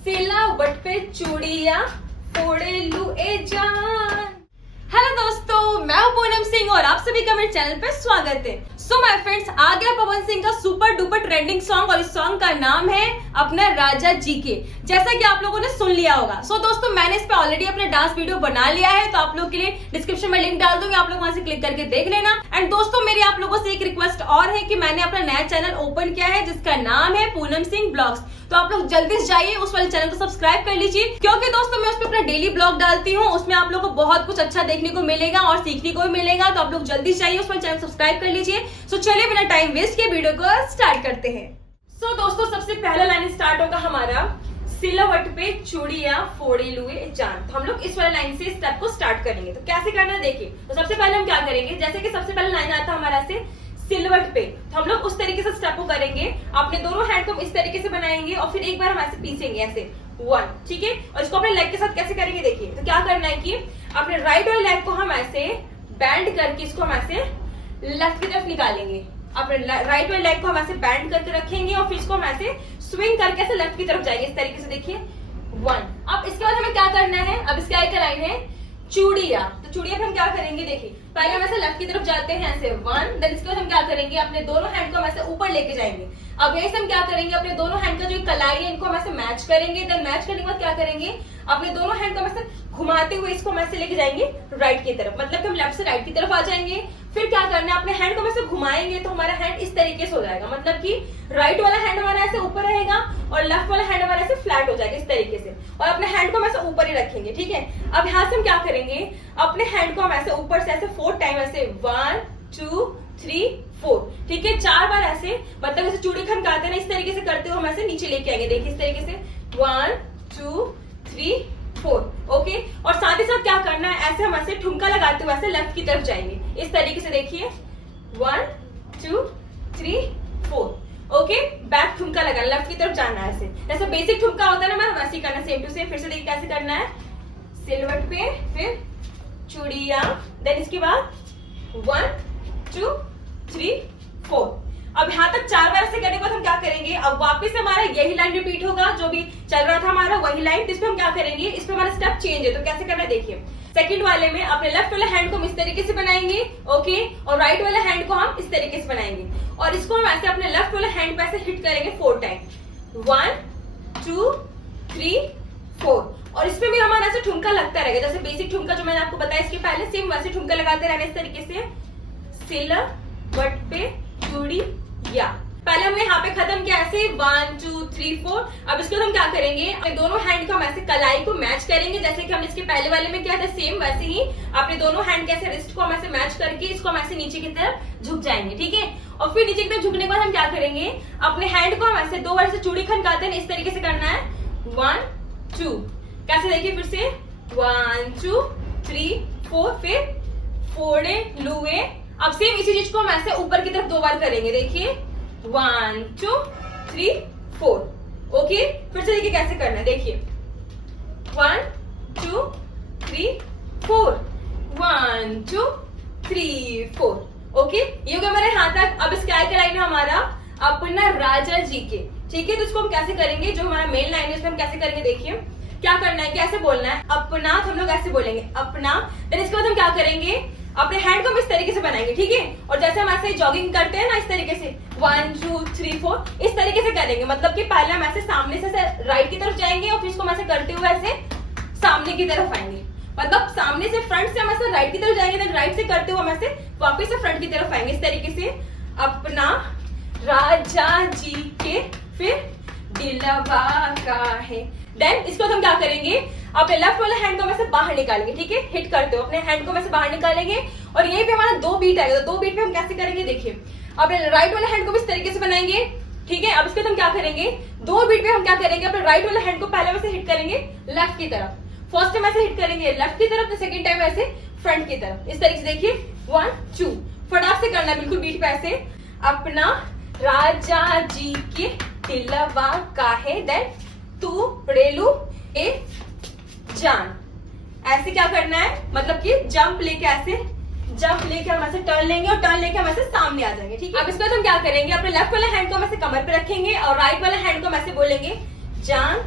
सिलावट पे चूड़ियां फोड़े लू ए जान। हेलो दोस्तों, मैं हूं पूनम सिंह और आप सभी का मेरे चैनल पे स्वागत है। सो माय फ्रेंड्स, आ गया पवन सिंह का सुपर डुपर ट्रेंडिंग सॉन्ग और इस सॉन्ग का नाम है अपना राजा जी के, जैसा कि आप लोगों ने सुन लिया होगा। सो दोस्तों, मैंने इस पे ऑलरेडी अपना डांस वीडियो बना लिया है, तो आप लोगों के लिए डिस्क्रिप्शन में लिंक डाल दूंगी, आप लोग वहां से क्लिक करके देख लेना। एंड दोस्तों, मेरी आप लोगों से एक रिक्वेस्ट और है कि मैंने अपना नया चैनल ओपन किया है जिसका नाम है पूनम सिंह ब्लॉग्स। तो आप लोग जल्दी से जाइए उस वाले चैनल को सब्सक्राइब कर लीजिए, क्योंकि दोस्तों मैं उस पर अपना डेली ब्लॉग डालती हूँ, उसमें आप लोगों को बहुत कुछ अच्छा देखने को मिलेगा और सीखने को भी मिलेगा। तो आप लोग जल्दी जाइए उस वाले चैनल सब्सक्राइब कर लीजिए। सो चलिए बिना टाइम वेस्ट किए वीडियो को स्टार्ट करते हैं। सो दोस्तों, सबसे पहला लाइन स्टार्ट होगा हमारा सिलावट पे चूड़ियां फोड़े लुए जान। तो हम लोग इस वाले लाइन से स्टेप को स्टार्ट करेंगे। तो कैसे करना है देखिए। तो सबसे पहले हम क्या करेंगे, जैसे कि सबसे पहले लाइन आता है हमारा से सिलवट पे, तो हम लोग उस तरीके से स्टेप को करेंगे। अपने दोनों हैंड को इस तरीके से बनाएंगे और फिर एक बार हम ऐसे पीसेंगे ऐसे वन, ठीक है। और इसको अपने लेग के साथ कैसे करेंगे देखिए। तो क्या करना है कि अपने राइट वाले लेग को हम ऐसे बैंड करके इसको हम ऐसे लेफ्ट की तरफ निकालेंगे। अपने राइट वाले लेग को हम ऐसे बैंड करके रखेंगे और फिर इसको हम ऐसे स्विंग करके ऐसे लेफ्ट की तरफ जाएंगे इस तरीके से, देखिए वन। अब इसके बाद हमें क्या करना है, अब इसके आगे का लाइन है चूड़िया। तो चूड़िया पे हम क्या करेंगे देखिए, पहले हम ऐसे लेफ्ट की तरफ जाते हैं ऐसे वन, देन इसके बाद हम क्या करेंगे अपने दोनों हैंड को हम ऐसे ऊपर लेके जाएंगे। अब यही से हम क्या करेंगे, अपने दोनों हैंड का जो कलाई है इनको हम ऐसे मैच करेंगे। देन मैच करने के बाद क्या करेंगे, अपने दोनों हैंड को हम ऐसे घुमाते हुए इसको हम ऐसे लेके जाएंगे राइट की तरफ, मतलब कि हम लेफ्ट से राइट की तरफ आ जाएंगे। फिर क्या करना है, अपने हैंड को हम ऐसे घुमाएंगे तो हमारा हैंड इस तरीके से हो जाएगा, मतलब कि राइट वाला हैंड हमारा ऐसे ऊपर रहेगा और लेफ्ट वाला हैंड हमारा ऐसे फ्लैट हो जाएगा इस तरीके से। और अपने हैंड को हम ऐसे ऊपर ही रखेंगे, ठीक है। अब यहाँ से हम क्या करेंगे, अपने हैंड को हम ऐसे ऊपर से ऐसे 4 टाइम ऐसे 1 2 3 4, ठीक है, 4 बार ऐसे, मतलब ऐसे चूड़ी खनकाते हैं ना, इस तरीके से करते हुए हम ऐसे नीचे लेके आएंगे, देखिए इस तरीके से 1 2 3 4, ओके। और साथ ही साथ क्या करना है, ऐसे हम ऐसे ठुमका लगाते हुए ऐसे लेफ्ट की तरफ जाएंगे इस तरीके से, देखिए 1 2 3 4, ओके। बैक ठुमका लगाना, लेफ्ट की तरफ जाना है ऐसे, जैसे बेसिक ठुमका होता है ना मैम, वैसे ही करना सेम टू सेम। फिर से देखिए कैसे करना है, सिलवट पे फिर चूड़िया, देन इसके बाद 1 2 3 4। अब यहाँ तक 4 बार ऐसे करने के बाद हम क्या करेंगे, अब वापस हमारा यही लाइन रिपीट होगा, जो भी चल रहा था हमारा वही लाइन। इस पे हम क्या करेंगे, इस पे हमारा स्टेप चेंज है। तो कैसे करना है देखिए, सेकंड वाले में अपने लेफ्ट वाले हैंड को हम इस तरीके से बनाएंगे, ओके, और राइट वाले हैंड को हम इस तरीके से बनाएंगे और इसको हम ऐसे अपने लेफ्ट वाले हैंड पे ऐसे हिट करेंगे 4 टाइम 1 2 3 4। और इसमें भी हमारा ऐसे ठुमका लगता रहेगा, जैसे बेसिक ठुमका जो मैंने आपको बताया इसके पहले, सेम वैसे ठुमका लगाते रहना इस तरीके से, सिलवट पे चूड़िया। पहले हमने यहाँ पे खत्म किया ऐसे 1 2 3 4। अब इसके बाद हम क्या करेंगे, अपने दोनों हैंड को हम ऐसे कलाई को मैच करेंगे, जैसे कि हम इसके पहले वाले में किया था, सेम वैसे ही अपने दोनों हैंड के ऐसे रिस्ट को हम ऐसे मैच करके इसको हम ऐसे नीचे की तरफ झुक जाएंगे, ठीक है। और फिर नीचे की तरफ झुकने के बाद हम क्या करेंगे, अपने हैंड को हम ऐसे 2 बार से चूड़ी खनकाते हैं इस तरीके से करना है 1 2, कैसे देखिए फिर से 1 2 3 4, फिर फोड़े लुए। अब सेम इसी चीज को हम ऐसे ऊपर की तरफ 2 बार करेंगे, देखिए 1 2 3 4, ओके। फिर से देखिए कैसे करना है, देखिए 1 2 3 4 1 2 3 4, ओके। ये हो गया हमारे यहाँ तक। अब इसके आगे लाइन है हमारा अपना राजा जी के, ठीक है। तो इसको हम कैसे करेंगे, जो हमारा मेन लाइन है उसमें हम कैसे करेंगे देखिए। क्या करना है, कैसे बोलना है, अपना, तो हम लोग ऐसे बोलेंगे अपना। देन इसके बाद हम क्या करेंगे, अपने हैंड को हम इस तरीके से बनाएंगे, ठीक है। और जैसे हम ऐसे जॉगिंग करते हैं ना इस तरीके से 1 2 3 4, इस तरीके से करेंगे, मतलब कि पहले हम ऐसे सामने से राइट की तरफ जाएंगे और फिर इसको हम ऐसे करते हुए ऐसे सामने की तरफ आएंगे, मतलब सामने से फ्रंट से हम ऐसे राइट की तरफ जाएंगे, देन राइट से करते हुए हम ऐसे वापस से फ्रंट की तरफ आएंगे इस तरीके से, अपना राजा जी के फिर दिलवा का है। देन इसको हम क्या करेंगे, अपने लेफ्ट वाले हैंड को हम ऐसे बाहर निकालेंगे, ठीक है, हिट करते हो अपने हैंड को हम ऐसे बाहर निकालेंगे और यही पे हमारा 2 बीट आएगा। तो 2 बीट पे हम कैसे करेंगे देखिए, अपने राइट वाले हैंड को भी इस तरीके से बनाएंगे, ठीक है। अब इसके बाद हम क्या करेंगे, 2 बीट पे हम क्या करेंगे, अपने राइट वाले हैंड को पहले वैसे हिट करेंगे लेफ्ट की तरफ, फर्स्ट टाइम ऐसे हिट करेंगे लेफ्ट की तरफ, तो सेकंड टाइम ऐसे फ्रंट की तरफ, इस तरीके से देखिए 1 2। फटाक से करना है बिल्कुल बीट पे ऐसे, अपना राजा जी के दिलवा का है, देन तू रेलू ए जान। ऐसे क्या करना है, मतलब कि जंप लेके ऐसे जंप लेके हम ऐसे टर्न लेंगे और टर्न लेके हम ऐसे सामने आ जाएंगे, ठीक है। अब इसके बाद हम क्या करेंगे, अपने लेफ्ट वाले हैंड को हम ऐसे कमर पे रखेंगे और राइट वाले हैंड को हम ऐसे बोलेंगे जान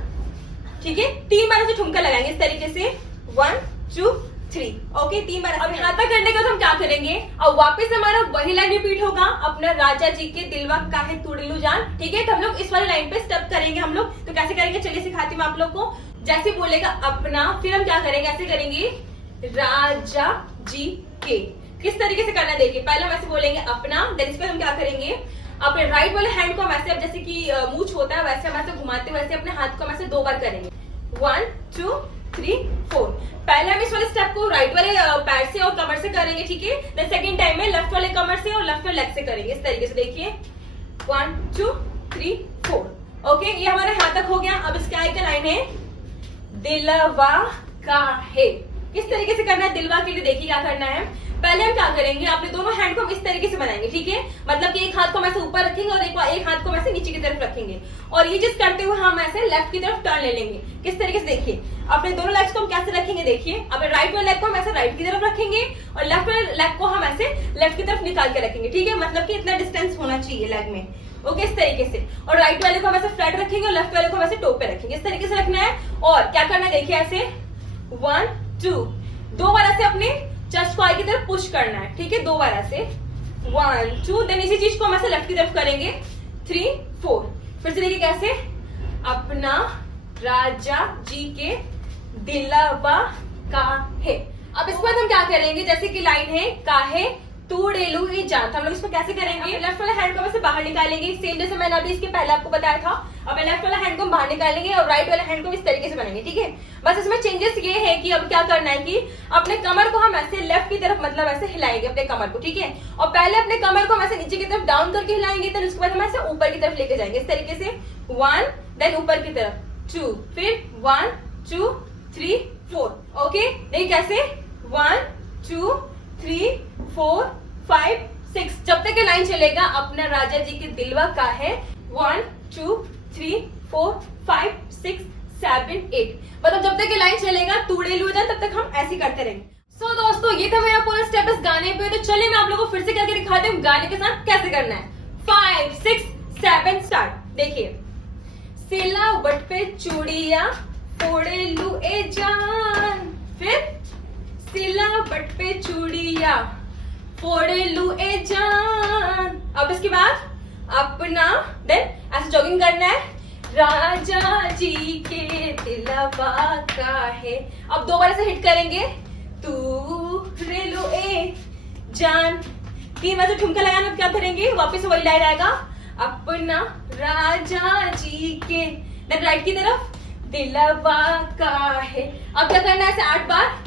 ठीक है, 3 बार ऐसे ठुमका लगाएंगे इस तरीके से, 1 2 3। ओके, 3 बार। अब यहाँ तक करने के बाद हम क्या करेंगे, अब वापस हमारा वही लाइन रिपीट होगा, अपना राजा जी के दिलवा काहे तुड़लू जान। ठीक है, तो हम लोग इस वाली लाइन पे स्टेप करेंगे हम लोग। तो कैसे करेंगे चलिए सिखाती हूँ आप लोग को। जैसे बोलेगा अपना, फिर हम क्या करेंगे, ऐसे करेंगे राजा जी के। किस तरीके से करना है देखिए, पहले हम ऐसे बोलेंगे अपना, देन इसके बाद हम क्या करेंगे, अपने राइट वाले हैंड को हम ऐसे, जैसे कि मूछ होता है वैसे हम ऐसे घुमाते हुए ऐसे अपने हाथ को हम ऐसे 2 बार करेंगे, 1 2 3 4। पहले हम इस वाले स्टेप को राइट वाले पैर से और कमर से करेंगे, ठीक है। देन सेकंड टाइम में लेफ्ट वाले कमर से और लेफ्ट वाले लेग से करेंगे इस तरीके से। देखिए 1 2 3 4। ओके, ये हमारे यहाँ तक हो गया। अब इसके आगे का लाइन है दिलवा का है। किस तरीके से करना है दिलवा के लिए, देखिए क्या करना है। पहले हम क्या करेंगे, अपने दोनों हैंड को हम इस तरीके से बनाएंगे, ठीक है। मतलब कि एक हाथ को हम ऐसे ऊपर रखेंगे और एक हाथ को हम ऐसे नीचे की तरफ रखेंगे, और ये चीज करते हुए हम ऐसे लेफ्ट की तरफ टर्न ले लेंगे। किस तरीके से देखिए, अपने दोनों लेग्स को हम कैसे रखेंगे, देखिए अपने राइट वाले लेग को हम ऐसे राइट की तरफ रखेंगे और लेफ्ट वाले लेग को हम ऐसे लेफ्ट की तरफ निकाल के रखेंगे, ठीक है। मतलब कि इतना डिस्टेंस होना चाहिए लेग में। ओके, इस तरीके से। और राइट वाले को हम ऐसे फ्लैट रखेंगे और लेफ्ट वाले को हम ऐसे टो पे रखेंगे, इस तरीके से रखना है। और क्या करना है देखिए, ऐसे 1 2 2 बार ऐसे अपने चेस्ट को आगे की तरफ पुश करना है, ठीक है। 2 बार ऐसे 1 2, देन इसी चीज को हम ऐसे लेफ्ट की तरफ करेंगे 3 4। फिर से देखिए कैसे, अपना राजा जी के दिलवा का है। अब इसके बाद हम क्या करेंगे, जैसे कि लाइन है काहे तुड़ेलू ये जान, तो हम लोग इसको कैसे करेंगे, लेफ्ट वाला हैंड को ऐसे बाहर निकालेंगे, सेम जैसे मैंने अभी इसके पहले आपको बताया था। अब लेफ्ट वाला हैंड को हम बाहर निकालेंगे और राइट वाला हैंड को इस तरीके से बनाएंगे, ठीक है। बस इसमें चेंजेस ये है कि अब क्या करना है कि अपने कमर को हम ऐसे लेफ्ट की तरफ, मतलब ऐसे हिलाएंगे अपने कमर को, ठीक है। और पहले अपने कमर को हम ऐसे नीचे की तरफ डाउन करके हिलाएंगे, तो उसके बाद हम ऐसे ऊपर की तरफ लेके जाएंगे इस तरीके से, 1 देन ऊपर की तरफ 2, फिर 1 2 3 4। ओके, देखिए कैसे 1 2 3 4 5 6, जब तक ये लाइन चलेगा अपना राजा जी के दिलवा का है 1 2 3 4 5 6 7 8। मतलब जब तक ये लाइन चलेगा तुड़ेलू जाए तब तक हम ऐसे करते रहेंगे। सो दोस्तों, ये था मेरा पूरा स्टेप इस गाने पे। तो चलिए मैं आप लोगों को फिर से करके दिखाती हूँ गाने के साथ कैसे करना है। 5 6 7 स्टार्ट। देखिए, सिलावट पे चूड़िया फोड़ेलू ए जान, फिर सिलावट पे चूड़िया फोड़ेलू ए जान। अब इसके बाद अपना, देन ऐसे जॉगिंग करना है, राजा जी के दिलवा का है। अब 2 बार ऐसे हिट करेंगे, तू रेलो ए जान। 3 बार से ठुमका लगाना, क्या करेंगे, वापस वही लाइन आएगा, अपना राजा जी के, देन राइट की तरफ दिलवा का है। अब क्या करना है, ऐसे 8 बार